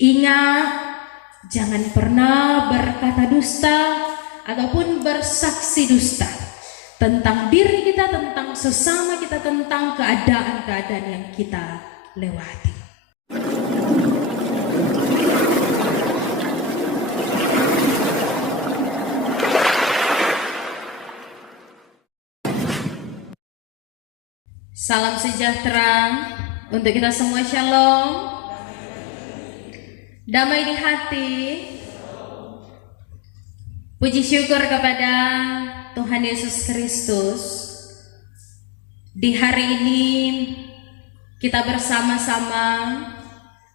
Ingat, jangan pernah berkata dusta ataupun bersaksi dusta tentang diri kita, tentang sesama kita, tentang keadaan-keadaan yang kita lewati. Salam sejahtera untuk kita semua, shalom. Damai di hati. Puji syukur kepada Tuhan Yesus Kristus. Di hari ini kita bersama-sama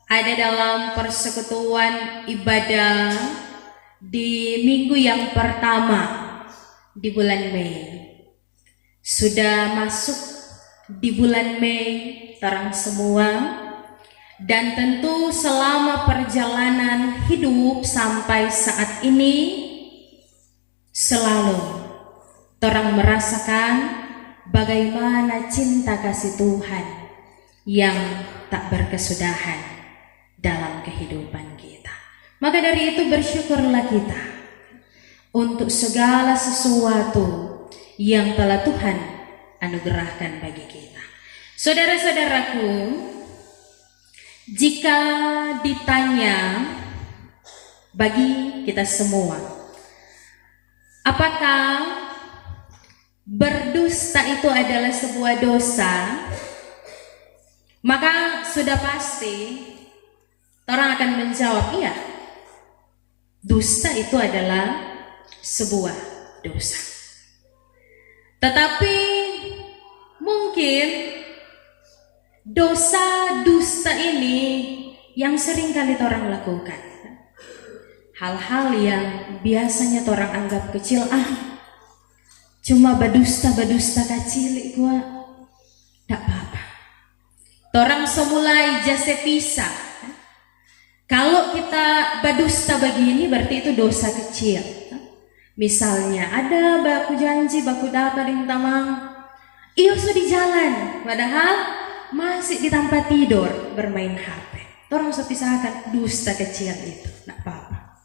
ada dalam persekutuan ibadah di minggu yang pertama di bulan Mei. Sudah masuk di bulan Mei terang semua. Dan tentu selama perjalanan hidup sampai saat ini selalu orang merasakan bagaimana cinta kasih Tuhan yang tak berkesudahan dalam kehidupan kita. Maka dari itu bersyukurlah kita untuk segala sesuatu yang telah Tuhan anugerahkan bagi kita. Saudara-saudaraku, jika ditanya bagi kita semua, apakah berdusta itu adalah sebuah dosa? Maka sudah pasti orang akan menjawab, iya, dusta itu adalah sebuah dosa. Tetapi mungkin dosa dusta ini yang sering kali orang lakukan, hal-hal yang biasanya orang anggap kecil, cuma badusta kecil gua, tak apa-apa. Orang semulai jase pisah. Kalau kita badusta begini berarti itu dosa kecil. Misalnya ada baku janji, baku dapat yang tamang, iyo sudah di jalan, padahal masih di tempat tidur bermain HP. Orang sepisahkan dusta kecil itu, nak apa-apa.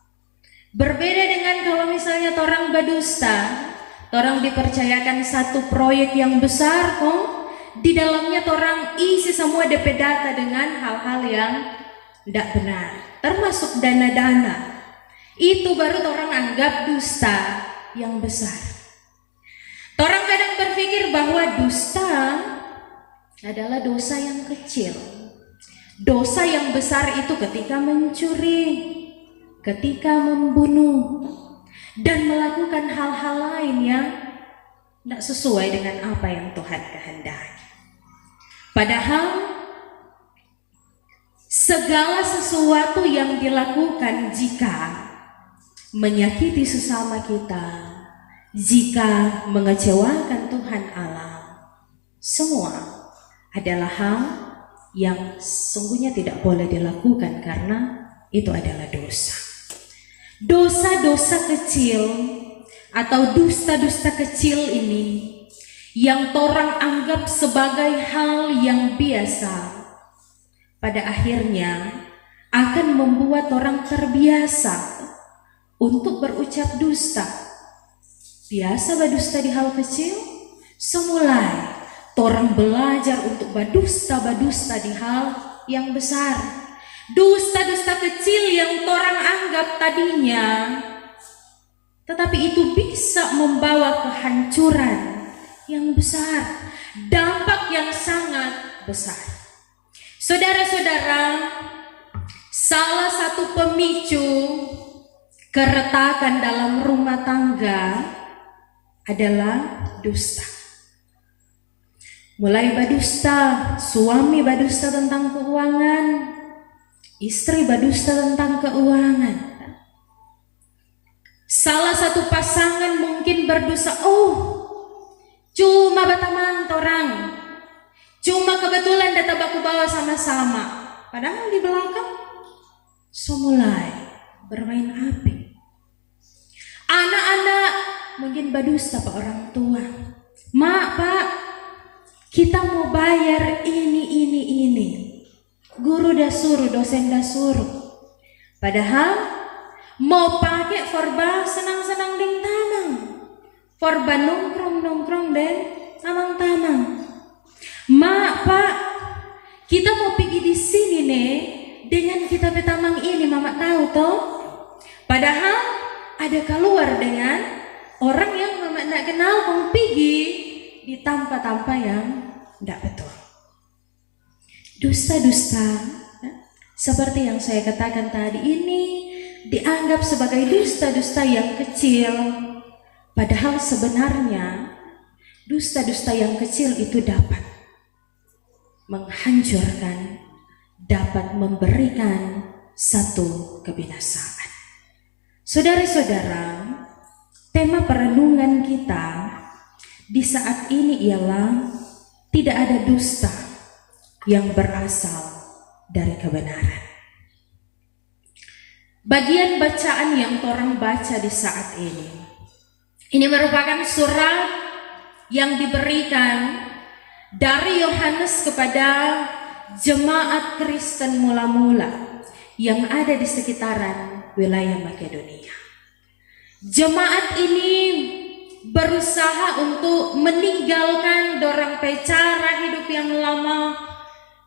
Berbeda dengan kalau misalnya orang berdusta, orang dipercayakan satu proyek yang besar, di dalamnya orang isi semua DP data dengan hal-hal yang tidak benar, termasuk dana-dana. Itu baru orang anggap dusta yang besar. Orang kadang berpikir bahwa dusta adalah dosa yang kecil. Dosa yang besar itu ketika mencuri, ketika membunuh, dan melakukan hal-hal lain yang tidak sesuai dengan apa yang Tuhan kehendaki. Padahal segala sesuatu yang dilakukan jika menyakiti sesama kita, jika mengecewakan Tuhan Allah, semua adalah hal yang sungguhnya tidak boleh dilakukan karena itu adalah dosa. Dosa-dosa kecil atau dusta-dusta kecil ini yang orang anggap sebagai hal yang biasa, pada akhirnya akan membuat orang terbiasa untuk berucap dusta. Biasa berdusta di hal kecil, semulai orang belajar untuk berdusta di hal yang besar. Dusta-dusta kecil yang orang anggap tadinya, tetapi itu bisa membawa kehancuran yang besar, dampak yang sangat besar. Saudara-saudara, salah satu pemicu keretakan dalam rumah tangga adalah dusta. Mulai berdusta, suami berdusta tentang keuangan, istri berdusta tentang keuangan. Salah satu pasangan mungkin berdosa, cuma batamang torang, cuma kebetulan data baku bawa sama-sama, padahal di belakang semulai bermain api. Anak-anak mungkin berdusta pak orang tua, mak, pak, kita mau bayar ini. Guru dah suruh, dosen dah suruh. Padahal mau pakai forba senang-senang ding tamang, forba nongkrong-nongkrong deng tamang-tamang. Mak, Pak, kita mau pergi di sini nih dengan kita betamang ini, Mama tahu toh. Padahal ada keluar dengan orang yang Mama nak kenal mau pergi di tanpa-tanpa yang tidak betul. Dusta-dusta seperti yang saya katakan tadi ini dianggap sebagai dusta-dusta yang kecil. Padahal sebenarnya dusta-dusta yang kecil itu dapat menghancurkan, dapat memberikan satu kebinasaan. Saudara-saudara, tema perenungan kita di saat ini ialah tidak ada dusta yang berasal dari kebenaran. Bagian bacaan yang orang baca di saat ini merupakan surat yang diberikan dari Yohanes kepada jemaat Kristen mula-mula yang ada di sekitaran wilayah Makedonia. Jemaat ini berusaha untuk meninggalkan dorang cara hidup yang lama,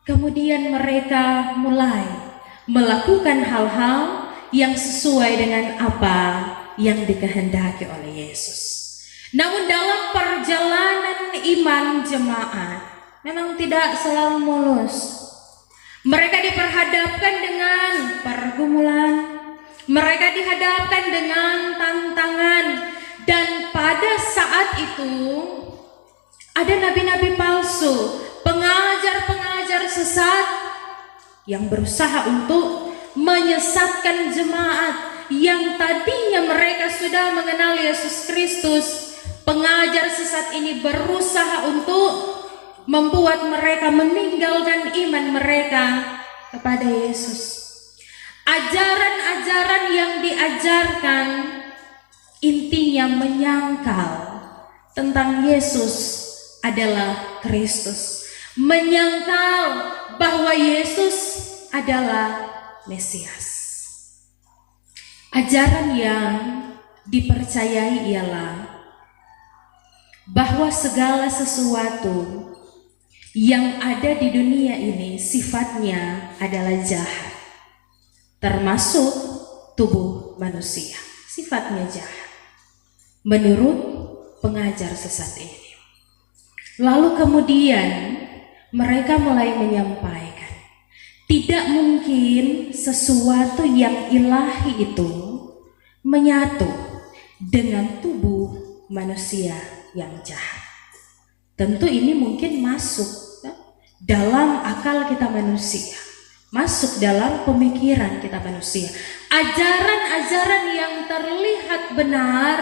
kemudian mereka mulai melakukan hal-hal yang sesuai dengan apa yang dikehendaki oleh Yesus. Namun dalam perjalanan iman jemaat memang tidak selalu mulus. Mereka diperhadapkan dengan pergumulan, mereka dihadapkan dengan tantangan, dan pada saat itu ada nabi-nabi palsu, pengajar-pengajar sesat yang berusaha untuk menyesatkan jemaat yang tadinya mereka sudah mengenal Yesus Kristus. Pengajar sesat ini berusaha untuk membuat mereka meninggalkan iman mereka kepada Yesus. Ajaran-ajaran yang diajarkan intinya menyangkal tentang Yesus adalah Kristus, menyangkal bahwa Yesus adalah Mesias. Ajaran yang dipercayai ialah bahwa segala sesuatu yang ada di dunia ini sifatnya adalah jahat, termasuk tubuh manusia, sifatnya jahat menurut pengajar sesat ini. Lalu kemudian mereka mulai menyampaikan, tidak mungkin sesuatu yang ilahi itu menyatu dengan tubuh manusia yang jahat. Tentu ini mungkin masuk dalam akal kita manusia, masuk dalam pemikiran kita manusia. Ajaran-ajaran yang terlihat benar,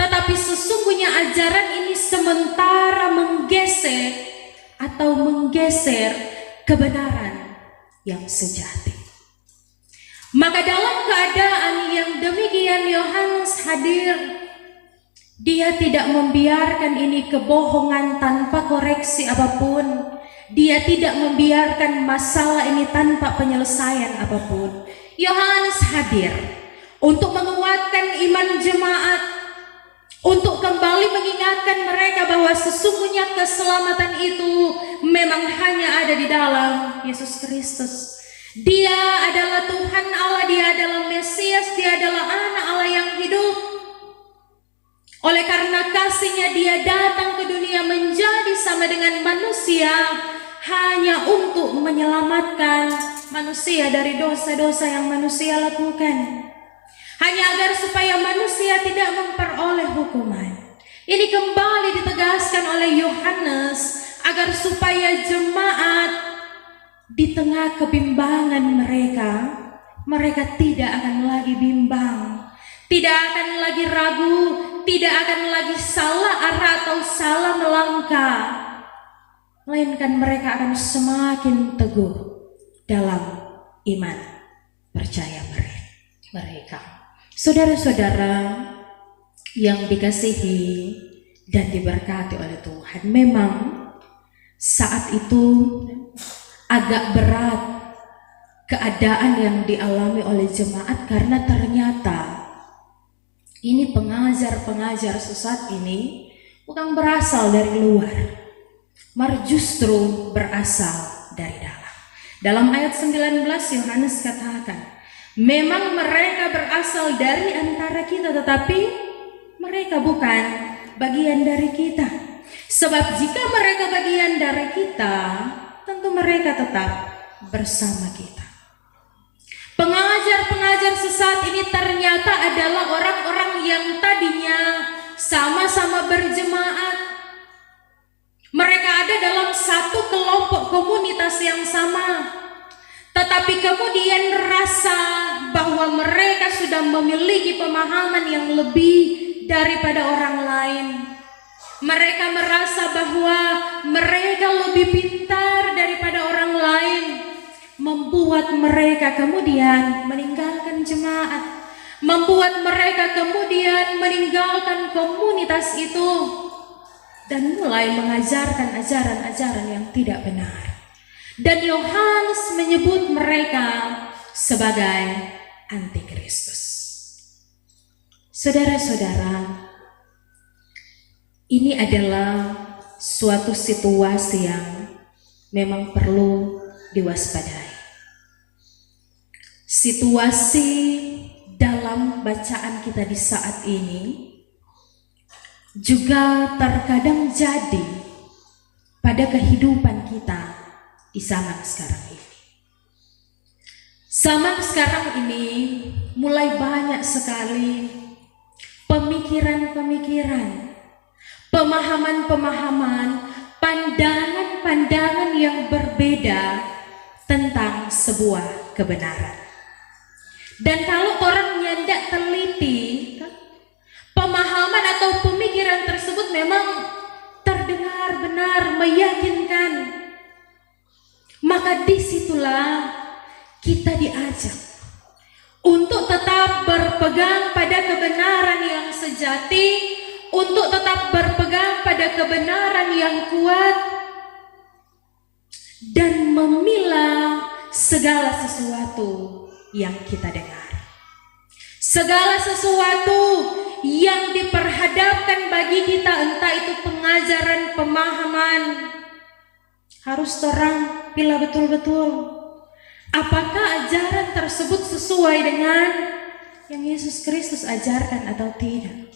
tetapi sesungguhnya ajaran ini sementara menggeser kebenaran yang sejati. Maka dalam keadaan yang demikian Yohanes hadir. Dia tidak membiarkan ini kebohongan tanpa koreksi apapun. Dia tidak membiarkan masalah ini tanpa penyelesaian apapun. Yohanes hadir untuk menguatkan iman jemaat, untuk kembali mengingatkan mereka bahwa sesungguhnya keselamatan itu memang hanya ada di dalam Yesus Kristus. Dia adalah Tuhan Allah, dia adalah Mesias, dia adalah anak Allah yang hidup. Oleh karena kasih-Nya dia datang ke dunia menjadi sama dengan manusia hanya untuk menyelamatkan manusia dari dosa-dosa yang manusia lakukan. Hanya agar supaya manusia tidak memperoleh hukuman. Ini kembali ditegaskan oleh Yohanes agar supaya jemaat di tengah kebimbangan mereka tidak akan lagi bimbang, tidak akan lagi ragu, tidak akan lagi salah arah atau salah melangkah, melainkan mereka akan semakin teguh dalam iman percaya mereka. Saudara-saudara yang dikasihi dan diberkati oleh Tuhan, memang saat itu agak berat keadaan yang dialami oleh jemaat, karena ternyata ini pengajar-pengajar sesat ini bukan berasal dari luar, mar justru berasal dari dalam. Dalam ayat 19 Yohanes katakan, memang mereka berasal dari antara kita, tetapi mereka bukan bagian dari kita. Sebab jika mereka bagian dari kita, tentu mereka tetap bersama kita. Pengajar-pengajar sesat ini ternyata adalah orang-orang yang tadinya sama-sama berjemaat. Mereka ada dalam satu kelompok komunitas yang sama, tetapi kemudian rasa bahwa mereka sudah memiliki pemahaman yang lebih daripada orang lain. Mereka merasa bahwa mereka lebih pintar daripada orang lain, membuat mereka kemudian meninggalkan jemaat, membuat mereka kemudian meninggalkan komunitas itu dan mulai mengajarkan ajaran-ajaran yang tidak benar. Dan Yohanes menyebut mereka sebagai antikristus. Saudara-saudara, ini adalah suatu situasi yang memang perlu diwaspadai. Situasi dalam bacaan kita di saat ini juga terkadang jadi pada kehidupan kita di zaman sekarang ini. Zaman sekarang ini mulai banyak sekali pemikiran-pemikiran, pemahaman-pemahaman, pandangan-pandangan yang berbeda tentang sebuah kebenaran. Dan kalau orang nyandak teliti, pemahaman atau pemikiran tersebut memang terdengar benar, meyakinkan, maka disitulah kita diajak untuk tetap berpegang pada kebenaran yang sejati, untuk tetap berpegang pada kebenaran yang kuat, dan memilah segala sesuatu yang kita dengar. Segala sesuatu yang diperhadapkan bagi kita, entah itu pengajaran, pemahaman, harus orang pilih betul-betul apakah ajaran tersebut sesuai dengan yang Yesus Kristus ajarkan atau tidak.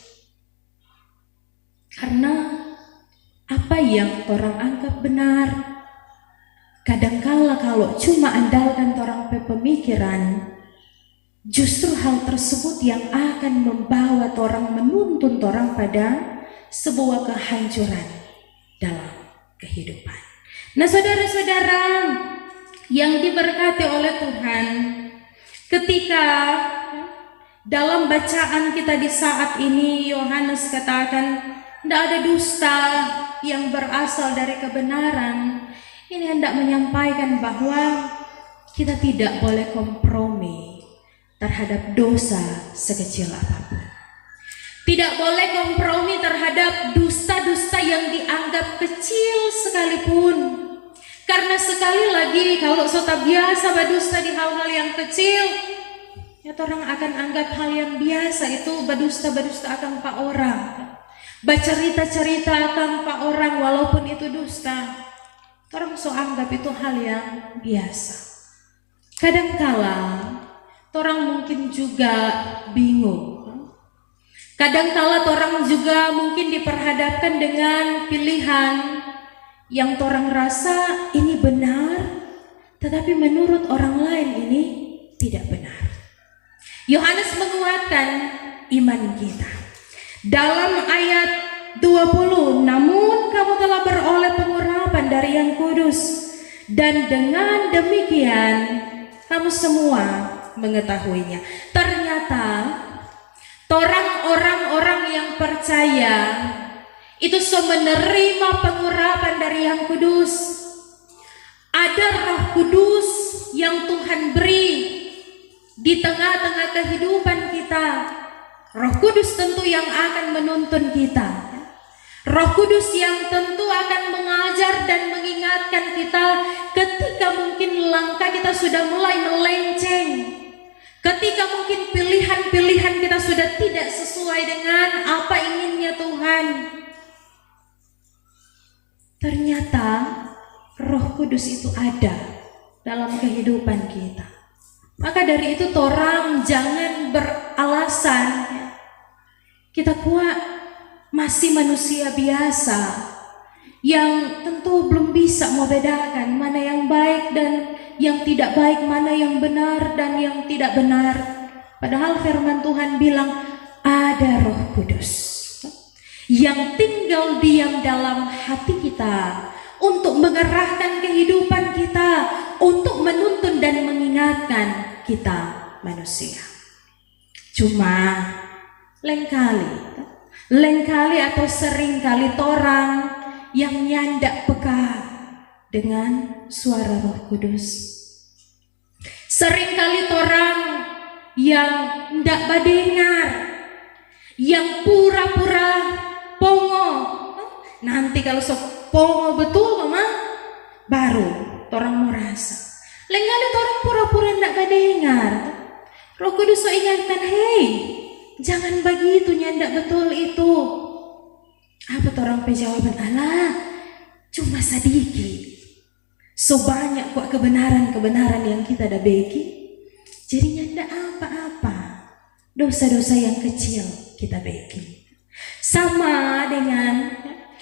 Karena apa yang orang anggap benar, kadangkala kalau cuma andalkan orang pemikiran, justru hal tersebut yang akan membawa orang, menuntun orang pada sebuah kehancuran dalam kehidupan. Nah, saudara-saudara yang diberkati oleh Tuhan, ketika dalam bacaan kita di saat ini Yohanes katakan tidak ada dusta yang berasal dari kebenaran, ini hendak menyampaikan bahwa kita tidak boleh kompromi terhadap dosa sekecil apapun. Tidak boleh kompromi terhadap dusta-dusta yang dianggap kecil sekalipun. Karena sekali lagi kalau sudah biasa berdusta di hal-hal yang kecil, ya orang akan anggap hal yang biasa itu berdusta-berdusta akan pak orang. Bercerita-cerita akan pak orang walaupun itu dusta. Orang so anggap itu hal yang biasa. Kadangkala orang mungkin juga bingung. Kadangkala orang juga mungkin diperhadapkan dengan pilihan yang orang rasa ini benar, tetapi menurut orang lain ini tidak benar. Yohanes menguatkan iman kita. Dalam ayat 20, namun kamu telah beroleh pengurapan dari Yang Kudus, dan dengan demikian kamu semua mengetahuinya. Ternyata orang-orang yang percaya itu menerima pengurapan dari Yang Kudus. Ada Roh Kudus yang Tuhan beri di tengah-tengah kehidupan kita. Roh Kudus tentu yang akan menuntun kita. Roh Kudus yang tentu akan mengajar dan mengingatkan mengingatkan kita ketika mungkin langkah kita sudah mulai melenceng, ketika mungkin pilihan-pilihan kita sudah tidak sesuai dengan apa inginnya Tuhan. Ternyata Roh Kudus itu ada dalam kehidupan kita. Maka dari itu torang jangan beralasan kita kuat masih manusia biasa yang tentu belum bisa membedakan mana yang baik dan yang tidak baik, mana yang benar dan yang tidak benar. Padahal firman Tuhan bilang ada Roh Kudus yang tinggal diam dalam hati kita untuk mengerahkan kehidupan kita, untuk menuntun dan mengingatkan kita manusia. Cuma lengkali atau seringkali torang yang nyandak peka dengan suara Roh Kudus. Seringkali torang yang ndak badengar, yang pura-pura pongo. Nanti kalau pongo betul mama, baru torang merasa. Lengkali torang pura-pura ndak badengar. Roh Kudus so ingatkan, hei, jangan begitu, nyandak betul itu. Apa orang jawaban? Alah, cuma sedikit. So banyak kok kebenaran yang kita dah beki. Jadi nyandak apa-apa. Dosa-dosa yang kecil kita beki. Sama dengan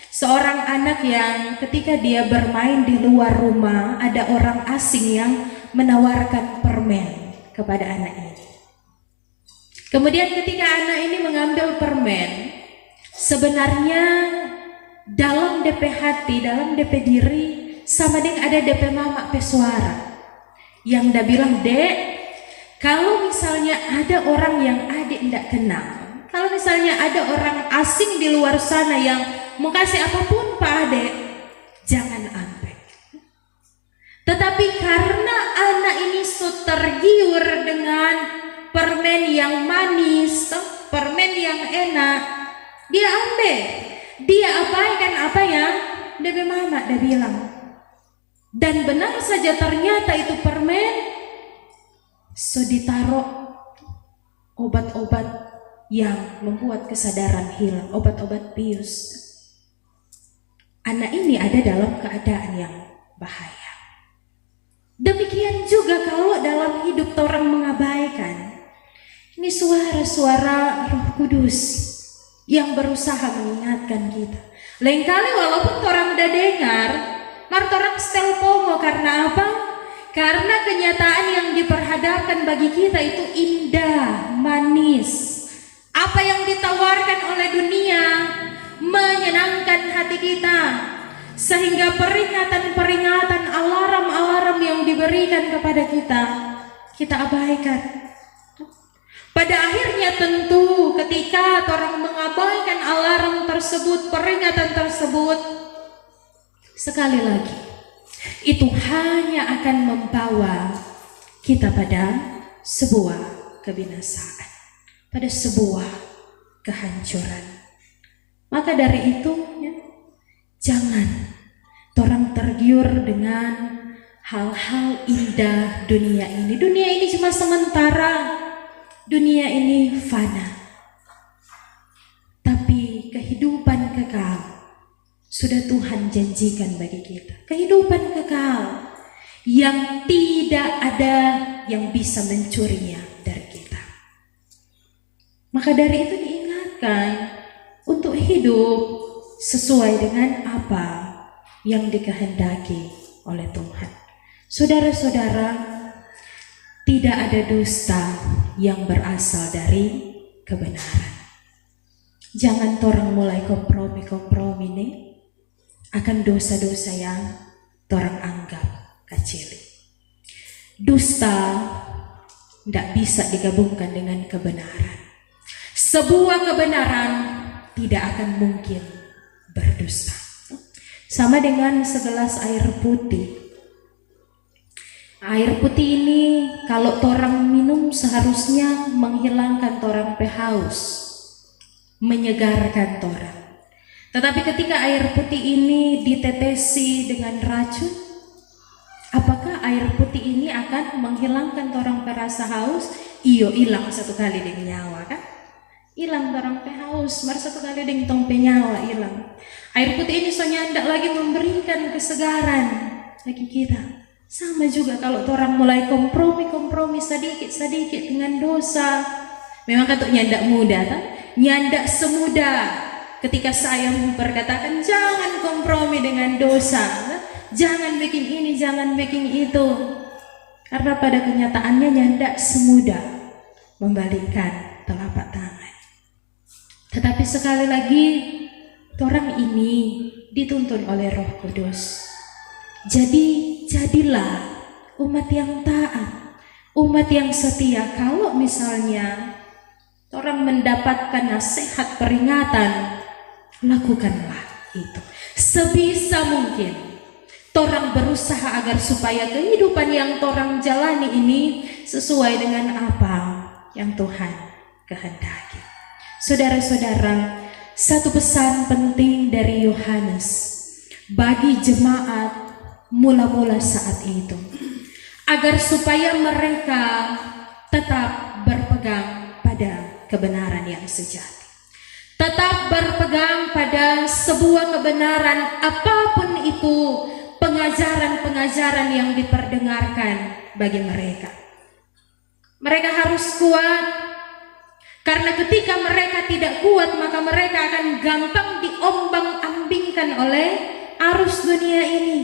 seorang anak yang ketika dia bermain di luar rumah, ada orang asing yang menawarkan permen kepada anak ini. Kemudian ketika anak ini mengambil permen, sebenarnya dalam DP hati, dalam DP diri, sama dengan ada DP mama pesuara yang dah bilang, dek, kalau misalnya ada orang yang adik tidak kenal, kalau misalnya ada orang asing di luar sana yang mau kasih apapun pak adek, jangan ambil. Tetapi karena anak ini so tergiur dengan permen yang manis, permen yang enak, dia ambil, dia abaikan apa yang DP mama dia bilang. Dan benar saja ternyata itu permen so ditaruh obat-obat yang membuat kesadaran hilang, obat-obat bius. Anak ini ada dalam keadaan yang bahaya. Demikian juga kalau dalam hidup orang mengabaikan. Ini suara-suara Roh Kudus yang berusaha mengingatkan kita. Lain kali walaupun orang udah dengar, orang setel pomo karena apa? Karena kenyataan yang diperhadapkan bagi kita itu indah, manis. Apa yang ditawarkan oleh dunia menyenangkan hati kita. Sehingga peringatan-peringatan, alarm-alarm yang diberikan kepada kita abaikan. Pada akhirnya tentu ketika orang mengabaikan alarm tersebut, peringatan tersebut, sekali lagi itu hanya akan membawa kita pada sebuah kebinasaan, pada sebuah kehancuran. Maka dari itu jangan orang tergiur dengan hal-hal indah dunia ini. Dunia ini cuma sementara. Dunia ini fana, tapi kehidupan kekal sudah Tuhan janjikan bagi kita. Kehidupan kekal yang tidak ada yang bisa mencurinya dari kita. Maka dari itu diingatkan untuk hidup sesuai dengan apa yang dikehendaki oleh Tuhan. Saudara-saudara, tidak ada dusta yang berasal dari kebenaran. Jangan torang mulai kompromi nih akan dosa-dosa yang torang anggap kecil. Dusta tidak bisa digabungkan dengan kebenaran. Sebuah kebenaran tidak akan mungkin berdusta. Sama dengan segelas air putih. Air putih ini kalau torang minum seharusnya menghilangkan torang haus, menyegarkan torang. Tetapi ketika air putih ini ditetesi dengan racun, apakah air putih ini akan menghilangkan torang perasa haus? Iyo, hilang satu kali deng nyawa kan? Hilang torang pe haus, mar satu kali deng tong pe nyawa hilang. Air putih ini soalnya tidak lagi memberikan kesegaran bagi kita. Sama juga kalau torang mulai kompromi sedikit dengan dosa. Memang katanya tidak mudah kan? Nyandak semudah ketika saya memperkatakan jangan kompromi dengan dosa, jangan bikin ini, jangan bikin itu. Karena pada kenyataannya nyandak semudah membalikkan telapak tangan. Tetapi sekali lagi, orang ini dituntun oleh Roh Kudus. Jadi jadilah umat yang taat, umat yang setia. Kalau misalnya orang mendapatkan nasihat peringatan, lakukanlah itu sebisa mungkin. Torang berusaha agar supaya kehidupan yang torang jalani ini sesuai dengan apa yang Tuhan kehendaki. Saudara-saudara, satu pesan penting dari Yohanes bagi jemaat mula-mula saat itu, agar supaya mereka tetap berpegang pada kebenaran yang sejati, tetap berpegang pada sebuah kebenaran apapun itu pengajaran-pengajaran yang diperdengarkan bagi mereka. Mereka harus kuat, karena ketika mereka tidak kuat maka mereka akan gampang diombang-ambingkan oleh arus dunia ini.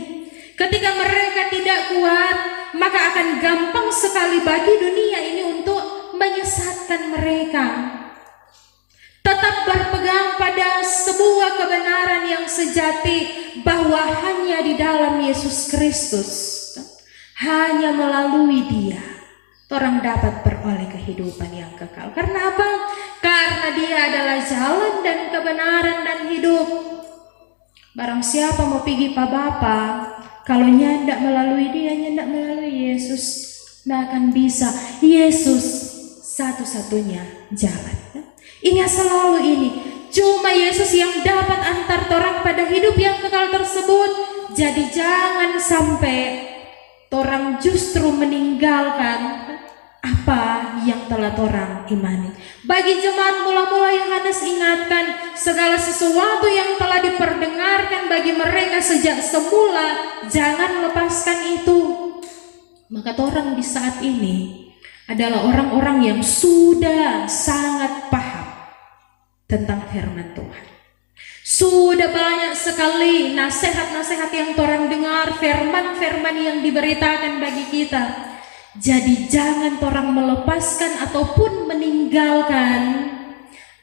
Ketika mereka tidak kuat maka akan gampang sekali bagi dunia ini untuk menyesatkan mereka. Tetap berpegang pada sebuah kebenaran yang sejati, bahwa hanya di dalam Yesus Kristus, hanya melalui Dia orang dapat beroleh kehidupan yang kekal. Karena apa? Karena Dia adalah jalan dan kebenaran dan hidup. Barang siapa mau pergi pa Bapa, kalau nyandak melalui Dia, nyandak melalui Yesus, tidak akan bisa. Yesus satu-satunya jalan. Ingat selalu ini, cuma Yesus yang dapat antar torang pada hidup yang kekal tersebut. Jadi jangan sampai torang justru meninggalkan apa yang telah torang imani. Bagi jemaat mula-mula Yohanes ingatkan, segala sesuatu yang telah diperdengarkan bagi mereka sejak semula, jangan lepaskan itu. Maka torang di saat ini adalah orang-orang yang sudah sangat paham tentang firman Tuhan. Sudah banyak sekali nasihat-nasihat yang torang dengar, firman-firman yang diberitakan bagi kita. Jadi jangan torang melepaskan ataupun meninggalkan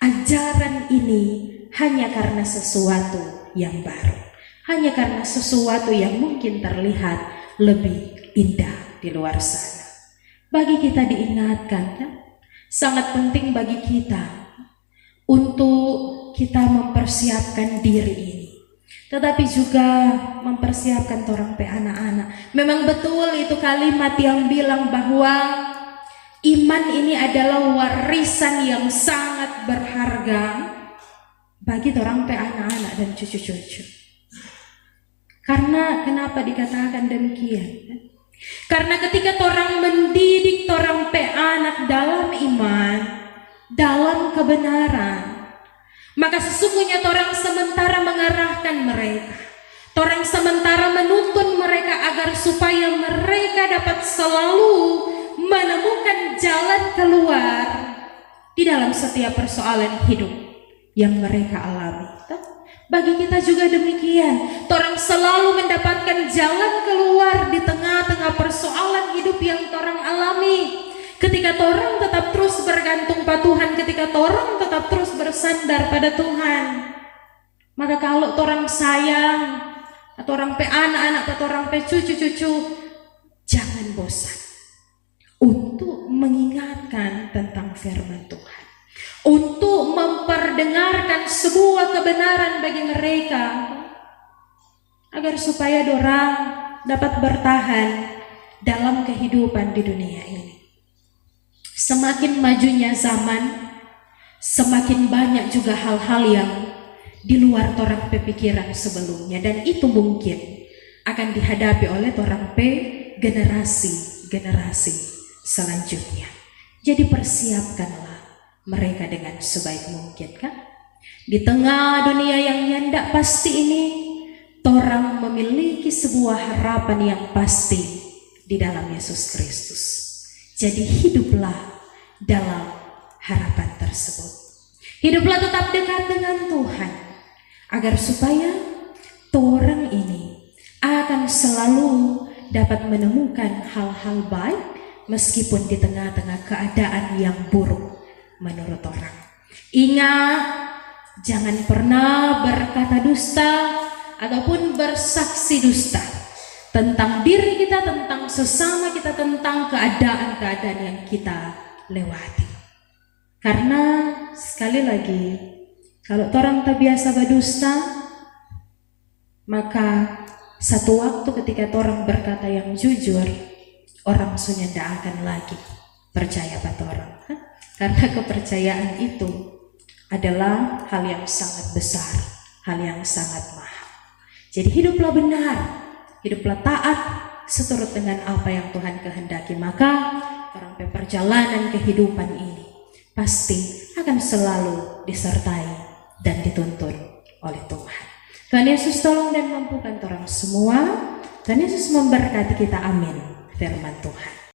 ajaran ini hanya karena sesuatu yang baru, hanya karena sesuatu yang mungkin terlihat lebih indah di luar sana. Bagi kita diingatkan, sangat penting bagi kita untuk kita mempersiapkan diri ini, tetapi juga mempersiapkan torang pe anak-anak. Memang betul itu kalimat yang bilang bahwa iman ini adalah warisan yang sangat berharga bagi torang pe anak-anak dan cucu-cucu. Karena kenapa dikatakan demikian? Karena ketika torang mendidik torang pe anak dalam iman, dalam kebenaran, maka sesungguhnya torang sementara mengarahkan mereka, torang sementara menuntun mereka agar supaya mereka dapat selalu menemukan jalan keluar di dalam setiap persoalan hidup yang mereka alami. Bagi kita juga demikian, torang selalu mendapatkan jalan keluar di tengah-tengah persoalan hidup yang torang alami. Ketika torang tetap terus bergantung pada Tuhan, ketika torang tetap terus bersandar pada Tuhan, maka kalau torang sayang atau orang pe anak-anak atau orang pe cucu-cucu, jangan bosan untuk mengingatkan tentang firman Tuhan, untuk memperdengarkan sebuah kebenaran bagi mereka, agar supaya dorang dapat bertahan dalam kehidupan di dunia ini. Semakin majunya zaman, semakin banyak juga hal-hal yang di luar torang pikiran sebelumnya, dan itu mungkin akan dihadapi oleh torang generasi selanjutnya. Jadi persiapkanlah mereka dengan sebaik mungkin, kan? Di tengah dunia yang nyandak pasti ini, torang memiliki sebuah harapan yang pasti di dalam Yesus Kristus. Jadi hiduplah dalam harapan tersebut. Hiduplah tetap dekat dengan Tuhan, agar supaya torang ini akan selalu dapat menemukan hal-hal baik meskipun di tengah-tengah keadaan yang buruk menurut orang. Ingat, jangan pernah berkata dusta ataupun bersaksi dusta tentang diri kita, tentang sesama kita, tentang keadaan-keadaan yang kita lewati. Karena sekali lagi, kalau orang tak biasa berdusta, maka satu waktu ketika orang berkata yang jujur, orang sudah tidak akan lagi percaya pada orang. Karena kepercayaan itu adalah hal yang sangat besar, hal yang sangat mahal. Jadi hiduplah benar, hiduplah taat seturut dengan apa yang Tuhan kehendaki. Maka orang perjalanan kehidupan ini pasti akan selalu disertai dan dituntun oleh Tuhan. Tuhan Yesus tolong dan mampukan orang semua. Tuhan Yesus memberkati kita. Amin. Firman Tuhan.